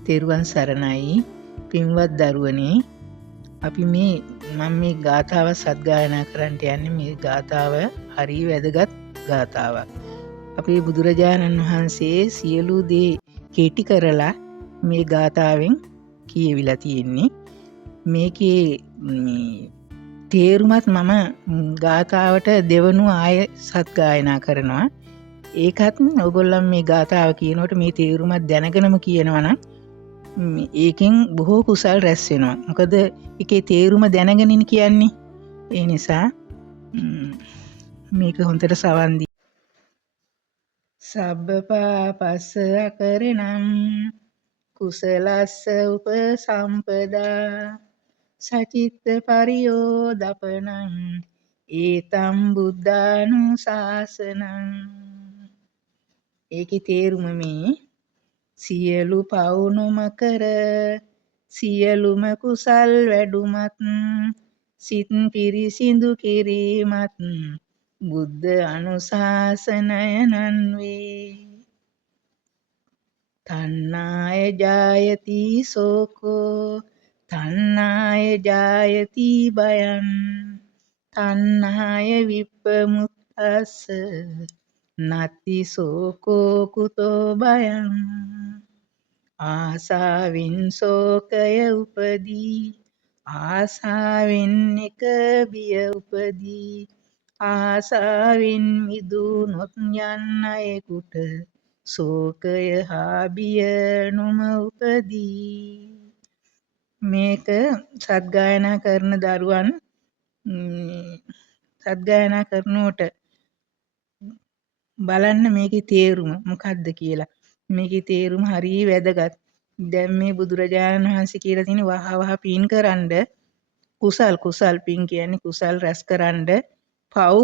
තෙරුවන් සරණයි පින්වත් දරුවනේ අපි මම මේ ගාථාව සද්ගායනා කරන්නට යන්නේ මේ ගාථාව හරි වැදගත් ගාථාවක්. අපේ බුදුරජාණන් වහන්සේ සියලු දේ කෙටි කරලා මේ ගාථාවෙන් කියවිලා තියෙන්නේ. මේකේ තේරුමත් මම ගාථාවට දෙවනු ආය සත්ගායනා කරනවා. ඒකත් ඔගොල්ලන් මේ ගාථාව කියනකොට මේ තේරුමත් දැනගෙනම කියනවනම් ඒකෙන් බොහෝ කුසල් රැස් වෙනවා. මොකද එකේ තේරුම දැනගෙනනේ කියන්නේ. ඒ නිසා මේක හොඳට සවන් දී. සබ්බපාපස්ස අකරණං කුසලස්ස උපසම්පදා සචිත්ත පරියෝදපනං ඒතම් බුද්ධානුශාසනං. ඒකේ තේරුම මේ සියලු පව් නොමකර සියලුම කුසල් වැඩුමත් සිත් පිරිසිදු කිරීමත් බුද්ධ අනුශාසනය නන්වේ. තණ්හාය ජායති සෝකෝ තණ්හාය ජායති භයං තණ්හාය විප්පමුත්තස්ස නති සෝකෝ කුතෝ භයං. ආසාවෙන් සෝකය උපදී ආසාවෙන් එක බිය උපදී ආසාවෙන් මිදුනොත් යන්නයෙකුට සෝකය හා බිය නොම උපදී. මේක සද්ගායනා කරන දරුවන් සද්ගායනා කරනකොට බලන්න මේකේ තේරුම මොකක්ද කියලා. මේකේ තේරුම හරිය වැදගත්. දැන් මේ බුදුරජාණන් වහන්සේ කියලා තියෙන වහ වහ පින් කරන්ඩ කුසල් පින් කියන්නේ කුසල් රැස් කරන්ඩ පව්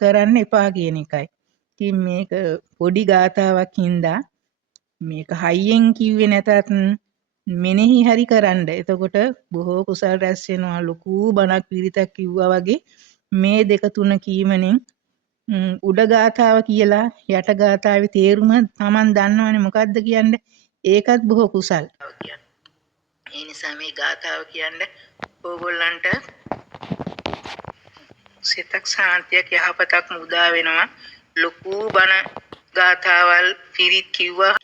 කරන්න එපා කියන එකයි. ඉතින් මේක පොඩි ගාථාවක් හින්දා මේක හයියෙන් කිව්වේ නැතත් මෙනෙහි හරි කරන්න. එතකොට බොහෝ කුසල් රැස් වෙනවා. ලොකු බණක් පිරිතක් කිව්වා වගේ මේ දෙක තුන කීමෙන් උඩ ගාථාව කියලා යට ගාථාවේ තේරුම Taman දන්නවනේ මොකද්ද කියන්නේ. ඒකත් බොහෝ කුසල්. ඒ නිසා මේ ගාථාව කියන්නේ ඕගොල්ලන්ට සිතක් ශාන්තියක් යහපතක් මුදා වෙනවා. ලොකු බණ ගාථාවල් පිරිත් කිව්වා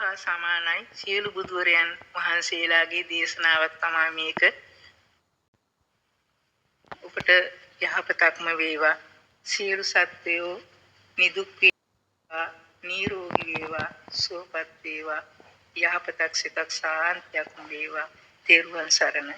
හා සමානයි. සියලු බුදුවරයන් වහන්සේලාගේ දේශනාවක් තමයි මේක. ඔබට යහපතක්ම වේවා. සියලු සත්වයෝ නිදුක් වේවා, නිරෝගී වේවා, සුවපත් වේවා. යහපතක් සිතක් ශාන්තියක් වේවා. තෙරුවන් සරණයි.